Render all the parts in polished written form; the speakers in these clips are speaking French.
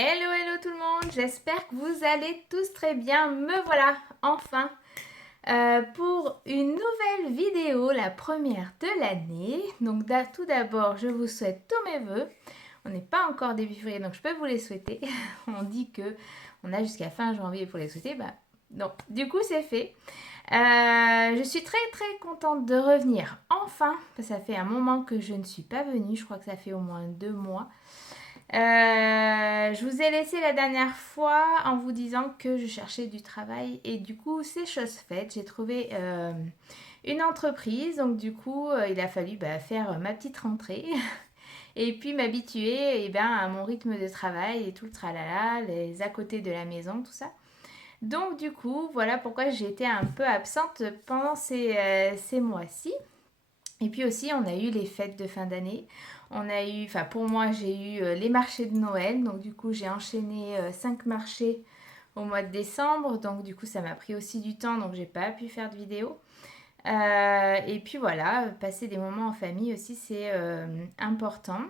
Hello, hello tout le monde, j'espère que vous allez tous très bien. Me voilà enfin pour une nouvelle vidéo, la première de l'année. Donc tout d'abord, je vous souhaite tous mes vœux. On n'est pas encore début février, donc je peux vous les souhaiter. On dit que on a jusqu'à fin janvier pour les souhaiter. Bah non, du coup c'est fait. Je suis très très contente de revenir enfin, parce que ça fait un moment que je ne suis pas venue. Je crois que ça fait au moins 2 mois. Je vous ai laissé la dernière fois en vous disant que je cherchais du travail et du coup c'est chose faite. J'ai trouvé une entreprise, donc du coup il a fallu faire ma petite rentrée et puis m'habituer à mon rythme de travail et tout le tralala, les à côté de la maison, tout ça. Donc du coup voilà pourquoi j'ai été un peu absente pendant ces mois-ci. Et puis aussi, on a eu les fêtes de fin d'année. On a eu, enfin pour moi, j'ai eu les marchés de Noël. Donc du coup, j'ai enchaîné 5 marchés au mois de décembre. Donc du coup, ça m'a pris aussi du temps. Donc j'ai pas pu faire de vidéo. Et puis voilà, passer des moments en famille aussi, c'est important.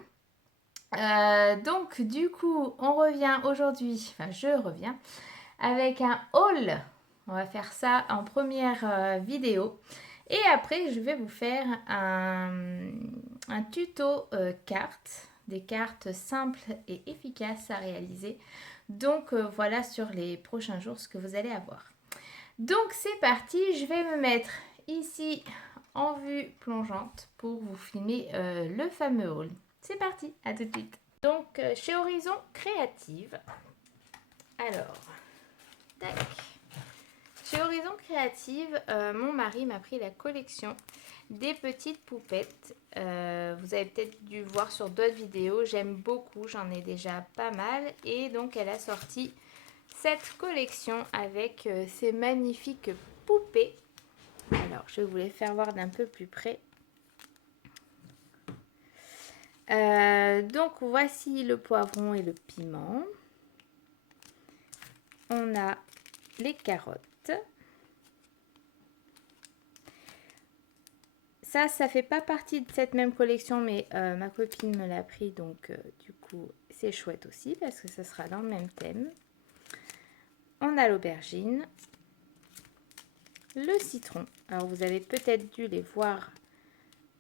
Donc du coup, on revient aujourd'hui, enfin je reviens, avec un haul. On va faire ça en première vidéo. Et après, je vais vous faire un tuto cartes, des cartes simples et efficaces à réaliser. Donc voilà sur les prochains jours ce que vous allez avoir. Donc c'est parti, je vais me mettre ici en vue plongeante pour vous filmer le fameux haul. C'est parti, à tout de suite. Donc chez Horizon Créative, alors, tac. Chez Horizon Créative, mon mari m'a pris la collection des petites poupettes. Vous avez peut-être dû voir sur d'autres vidéos. J'aime beaucoup, j'en ai déjà pas mal. Et donc, elle a sorti cette collection avec ces magnifiques poupées. Alors, je vais vous les faire voir d'un peu plus près. Donc, voici le poivron et le piment. On a les carottes. Ça fait pas partie de cette même collection, mais ma copine me l'a pris, donc du coup, c'est chouette aussi parce que ça sera dans le même thème. On a l'aubergine, le citron. Alors, vous avez peut-être dû les voir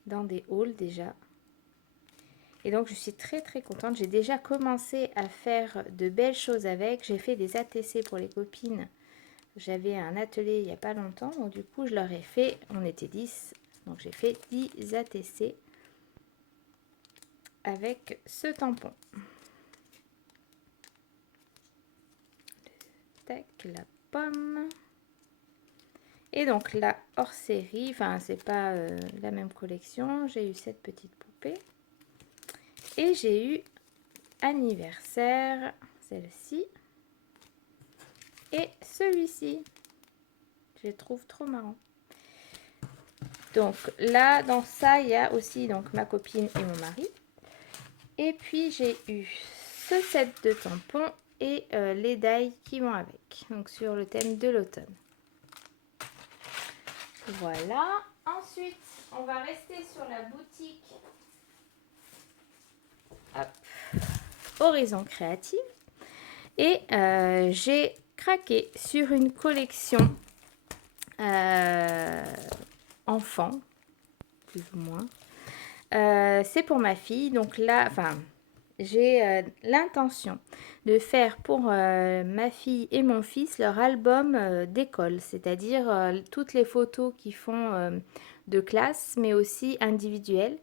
dans des hauls déjà. Et donc, je suis très très contente. J'ai déjà commencé à faire de belles choses avec. J'ai fait des ATC pour les copines. J'avais un atelier il n'y a pas longtemps, donc du coup, je leur ai fait, on était 10, donc j'ai fait 10 ATC avec ce tampon. Tac, la pomme. Et donc là, hors série, enfin c'est pas la même collection, j'ai eu cette petite poupée. Et j'ai eu anniversaire, celle-ci. Et celui-ci. Je les trouve trop marrant. Donc là, dans ça, il y a aussi donc ma copine et mon mari. Et puis j'ai eu ce set de tampons et les die qui vont avec. Donc sur le thème de l'automne. Voilà. Ensuite, on va rester sur la boutique Horizon Créative. Et j'ai craqué sur une collection enfant, plus ou moins. C'est pour ma fille. Donc là, enfin, j'ai l'intention de faire pour ma fille et mon fils leur album d'école, c'est-à-dire toutes les photos qu'ils font de classe, mais aussi individuelles.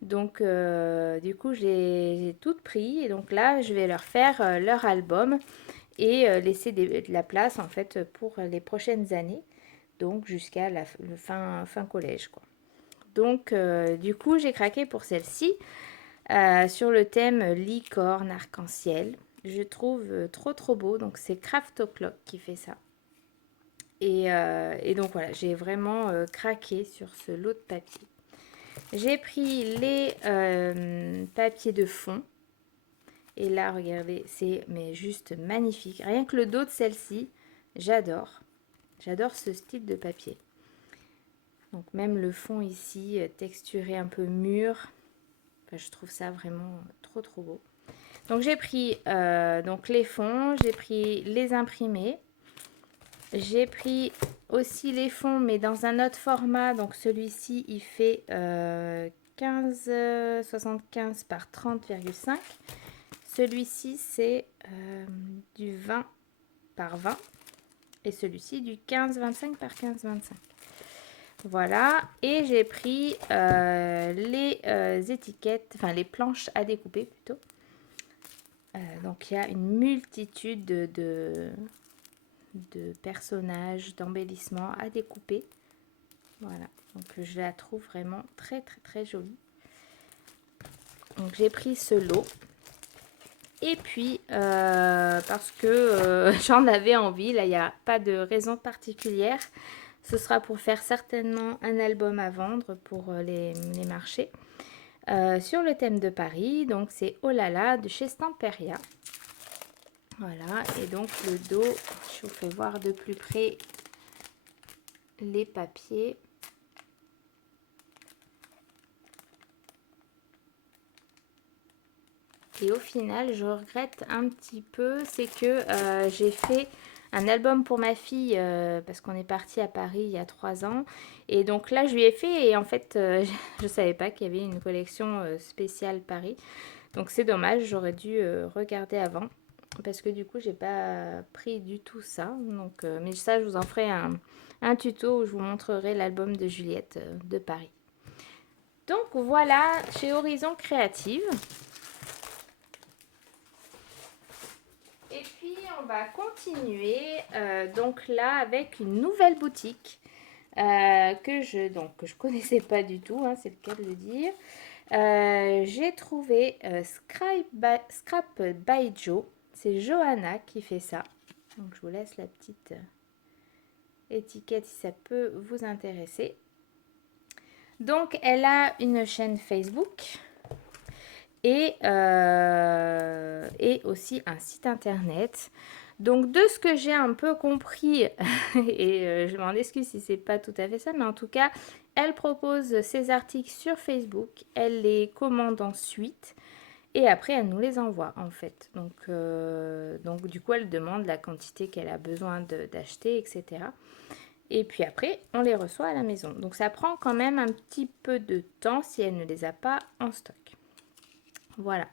Donc, du coup, j'ai tout pris et donc là, je vais leur faire leur album et laisser de la place en fait pour les prochaines années, donc jusqu'à le fin collège, quoi. Donc, du coup, j'ai craqué pour celle-ci sur le thème licorne arc-en-ciel. Je trouve trop beau. Donc, c'est Craft O'Clock qui fait ça. Et donc, voilà, j'ai vraiment craqué sur ce lot de papier. J'ai pris les papiers de fond. Et là, regardez, c'est mais juste magnifique. Rien que le dos de celle-ci, j'adore. J'adore ce style de papier. Donc même le fond ici, texturé un peu mûr. Enfin, je trouve ça vraiment trop beau. Donc j'ai pris donc les fonds, j'ai pris les imprimés. J'ai pris aussi les fonds, mais dans un autre format. Donc celui-ci, il fait 15,75 par 30,5. Celui-ci, c'est du 20 par 20. Et celui-ci, du 15,25 par 15,25. Voilà. Et j'ai pris les étiquettes, enfin les planches à découper plutôt. Donc il y a une multitude de personnages, d'embellissements à découper. Voilà, donc je la trouve vraiment très très très jolie. Donc j'ai pris ce lot. Et puis, parce que j'en avais envie, là il n'y a pas de raison particulière. Ce sera pour faire certainement un album à vendre pour les marchés. Sur le thème de Paris, donc c'est Oh là là de chez Stamperia. Voilà, et donc le dos, je vous fais voir de plus près les papiers. Et au final, je regrette un petit peu, c'est que j'ai fait un album pour ma fille parce qu'on est parti à Paris il y a 3 ans. Et donc là, je lui ai fait et en fait, je ne savais pas qu'il y avait une collection spéciale Paris. Donc c'est dommage, j'aurais dû regarder avant parce que du coup, j'ai pas pris du tout ça. Donc, mais ça, je vous en ferai un tuto où je vous montrerai l'album de Juliette de Paris. Donc voilà, chez Horizon Créative. Et puis on va continuer donc là avec une nouvelle boutique que je connaissais pas du tout, hein, c'est le cas de le dire. J'ai trouvé Scrap by Joe. C'est Johanna qui fait ça. Donc je vous laisse la petite étiquette si ça peut vous intéresser. Donc elle a une chaîne Facebook. Et aussi un site internet. Donc de ce que j'ai un peu compris, et je m'en excuse si c'est pas tout à fait ça, mais en tout cas, elle propose ses articles sur Facebook, elle les commande ensuite, et après elle nous les envoie en fait. Donc du coup, elle demande la quantité qu'elle a besoin d'acheter, etc. Et puis après, on les reçoit à la maison. Donc ça prend quand même un petit peu de temps si elle ne les a pas en stock. Voilà.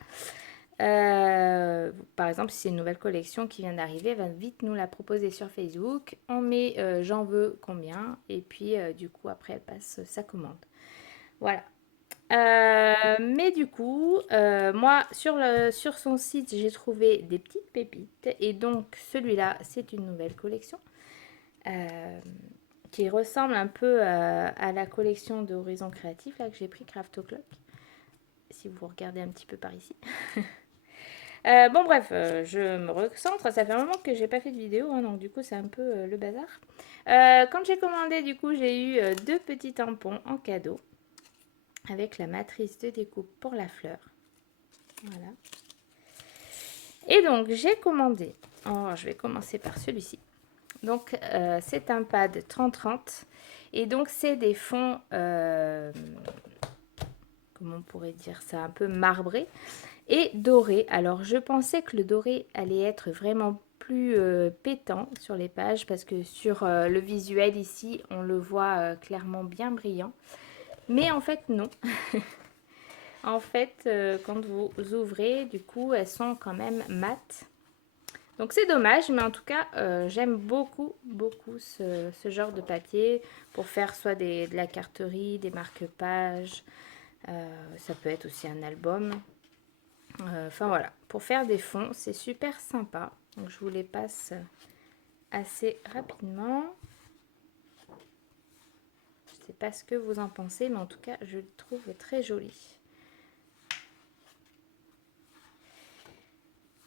Par exemple, si c'est une nouvelle collection qui vient d'arriver, elle va vite nous la proposer sur Facebook. On met j'en veux combien et puis du coup après elle passe sa commande. Voilà. Mais du coup, moi sur son site j'ai trouvé des petites pépites et donc celui-là c'est une nouvelle collection qui ressemble un peu à la collection de Horizon Créatif là que j'ai pris Craft O'Clock. Si vous regardez un petit peu par ici. Bon bref, je me recentre, ça fait un moment que j'ai pas fait de vidéo, hein, donc du coup c'est un peu le bazar. Quand j'ai commandé, du coup j'ai eu 2 petits tampons en cadeau avec la matrice de découpe pour la fleur. Voilà. Et donc j'ai commandé, je vais commencer par celui-ci. Donc c'est un pad 30-30 et donc c'est des fonds, comment on pourrait dire ça, un peu marbré et doré. Alors je pensais que le doré allait être vraiment plus pétant sur les pages parce que sur le visuel ici on le voit clairement bien brillant, mais en fait non. En fait quand vous ouvrez, du coup elles sont quand même mates, donc c'est dommage, mais en tout cas j'aime beaucoup ce genre de papier pour faire soit de la carterie, des marque-pages, ça peut être aussi un album. Enfin voilà, pour faire des fonds, c'est super sympa. Donc je vous les passe assez rapidement. Je ne sais pas ce que vous en pensez, mais en tout cas, je le trouve très joli.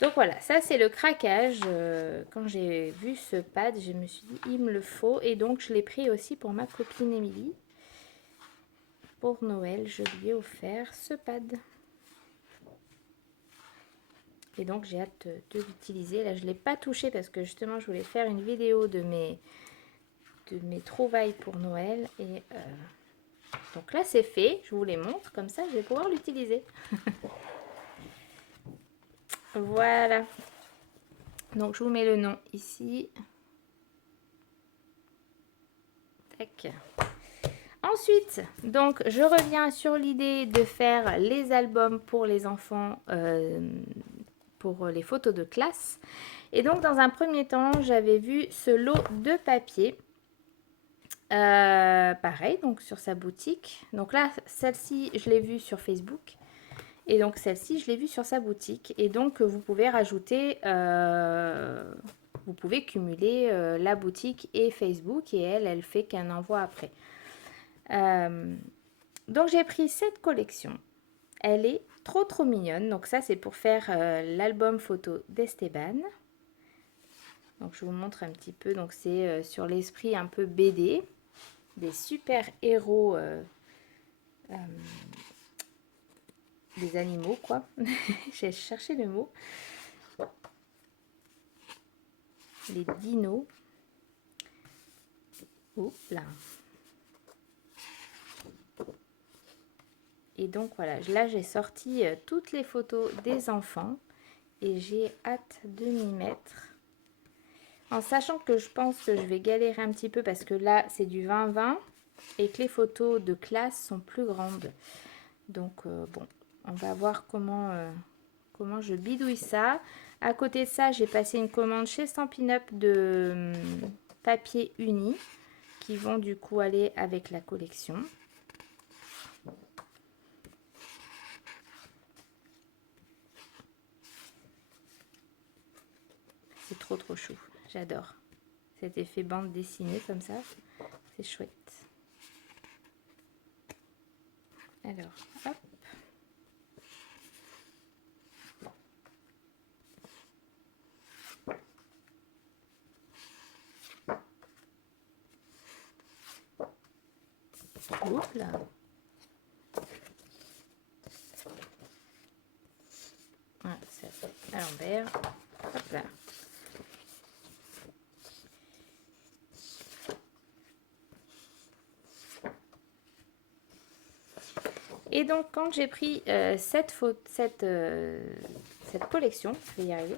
Donc voilà, ça c'est le craquage. Quand j'ai vu ce pad, je me suis dit, il me le faut. Et donc je l'ai pris aussi pour ma copine Émilie. Pour Noël, je lui ai offert ce pad. Et donc j'ai hâte de l'utiliser. Là je ne l'ai pas touché parce que justement je voulais faire une vidéo de mes trouvailles pour Noël. Et donc là c'est fait, je vous les montre, comme ça je vais pouvoir l'utiliser. Voilà. Donc, je vous mets le nom ici. Tac. Ensuite, donc, je reviens sur l'idée de faire les albums pour les enfants, pour les photos de classe. Et donc, dans un premier temps, j'avais vu ce lot de papier. Pareil, donc sur sa boutique. Donc là, celle-ci, je l'ai vue sur Facebook. Et donc celle-ci, je l'ai vue sur sa boutique. Et donc, vous pouvez rajouter, vous pouvez cumuler la boutique et Facebook. Et elle fait qu'un envoi après. Donc, j'ai pris cette collection. Elle est trop mignonne. Donc ça, c'est pour faire l'album photo d'Esteban. Donc, je vous montre un petit peu. Donc, c'est sur l'esprit un peu BD. Des super héros des animaux, quoi. J'ai cherché le mot. Les dinos. Oh là. Et donc voilà, là j'ai sorti toutes les photos des enfants et j'ai hâte de m'y mettre. En sachant que je pense que je vais galérer un petit peu parce que là c'est du 20-20 et que les photos de classe sont plus grandes. Donc bon, on va voir comment je bidouille ça. À côté de ça, j'ai passé une commande chez Stampin' Up de papier uni qui vont du coup aller avec la collection. C'est trop chou, j'adore. Cet effet bande dessinée comme ça, c'est chouette. Alors, hop. Oups là. Voilà, c'est à l'envers. Hop là. Et donc, quand j'ai pris cette collection, je vais y arriver,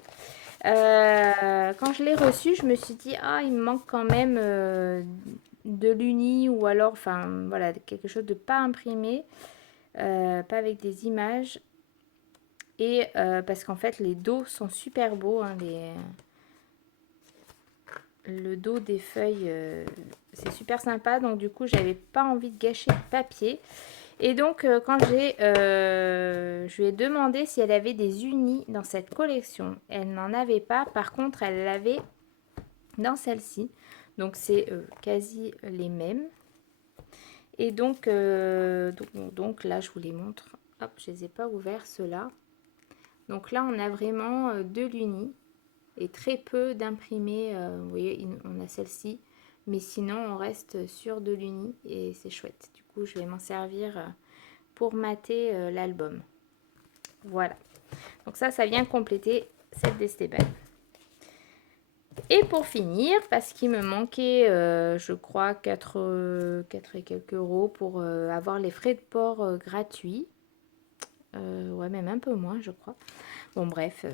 quand je l'ai reçue, je me suis dit, ah, il me manque quand même de l'uni ou alors, enfin, voilà, quelque chose de pas imprimé, pas avec des images. Et parce qu'en fait, les dos sont super beaux, hein, le dos des feuilles, c'est super sympa. Donc, du coup, j'avais pas envie de gâcher le papier. Et donc, quand je lui ai demandé si elle avait des unis dans cette collection, elle n'en avait pas. Par contre, elle l'avait dans celle-ci. Donc, c'est quasi les mêmes. Et donc, là, je vous les montre. Hop, je ne les ai pas ouverts, ceux-là. Donc là, on a vraiment de l'uni et très peu d'imprimés. Vous voyez, on a celle-ci. Mais sinon, on reste sur de l'uni et c'est chouette. Du coup, je vais m'en servir pour mater l'album. Voilà. Donc ça vient compléter celle d'Esteban. Et pour finir, parce qu'il me manquait, je crois, 4 et quelques euros pour avoir les frais de port gratuits. Ouais, même un peu moins, je crois. Bon, bref,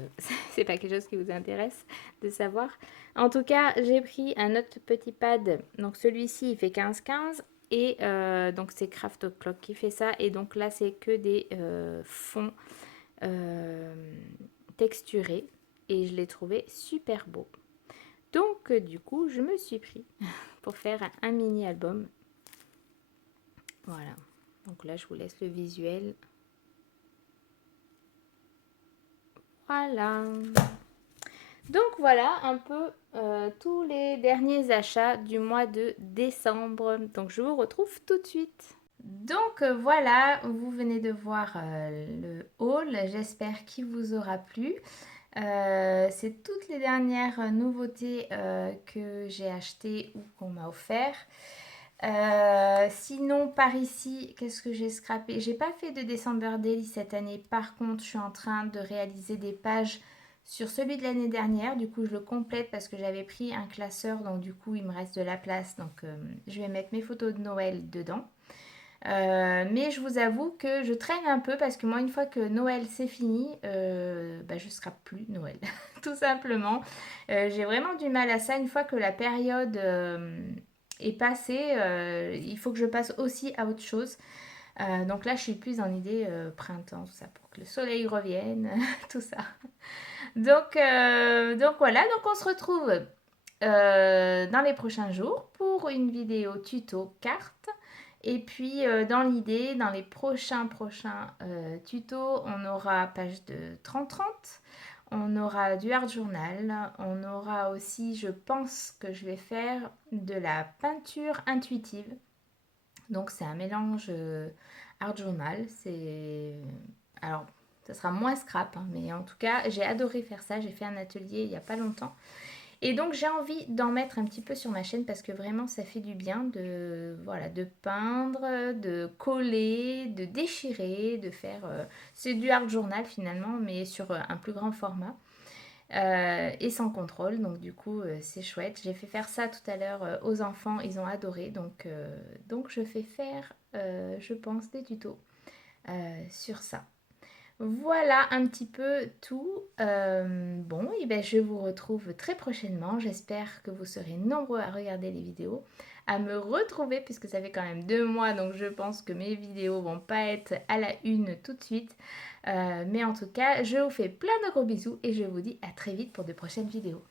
c'est pas quelque chose qui vous intéresse de savoir. En tout cas, j'ai pris un autre petit pad. Donc celui-ci, il fait 15-15. Et donc c'est Craft Clock qui fait ça. Et donc là, c'est que des fonds texturés. Et je l'ai trouvé super beau. Donc du coup, je me suis pris pour faire un mini album. Voilà. Donc là, je vous laisse le visuel. Voilà. Donc voilà un peu tous les derniers achats du mois de décembre. Donc je vous retrouve tout de suite. Donc voilà, vous venez de voir le haul. J'espère qu'il vous aura plu. C'est toutes les dernières nouveautés que j'ai achetées ou qu'on m'a offert. Sinon par ici, qu'est-ce que j'ai scrappé? J'ai pas fait de December Daily cette année. Par contre, je suis en train de réaliser des pages sur celui de l'année dernière. Du coup, je le complète parce que j'avais pris un classeur. Donc du coup, il me reste de la place. Donc je vais mettre mes photos de Noël dedans. Mais je vous avoue que je traîne un peu parce que moi, une fois que Noël c'est fini, je ne serai plus Noël, tout simplement. J'ai vraiment du mal à ça. Une fois que la période est passée, il faut que je passe aussi à autre chose. Donc là, je suis plus dans l'idée printemps, tout ça, pour que le soleil revienne, tout ça. Donc voilà, donc on se retrouve dans les prochains jours pour une vidéo tuto carte. Et puis dans l'idée, dans les prochains tutos, on aura page de 30-30, on aura du art journal, on aura aussi, je pense que je vais faire de la peinture intuitive. Donc c'est un mélange art journal, alors ça sera moins scrap, hein, mais en tout cas j'ai adoré faire ça, j'ai fait un atelier il n'y a pas longtemps. Et donc j'ai envie d'en mettre un petit peu sur ma chaîne parce que vraiment ça fait du bien de, voilà, de peindre, de coller, de déchirer, de faire... c'est du art journal finalement, mais sur un plus grand format. Et sans contrôle, donc du coup c'est chouette. J'ai fait faire ça tout à l'heure aux enfants, ils ont adoré, donc je fais faire, je pense, des tutos sur ça. Voilà un petit peu tout. Bon, et ben je vous retrouve très prochainement. J'espère que vous serez nombreux à regarder les vidéos, à me retrouver puisque ça fait quand même 2 mois, donc je pense que mes vidéos vont pas être à la une tout de suite. Mais en tout cas, je vous fais plein de gros bisous et je vous dis à très vite pour de prochaines vidéos.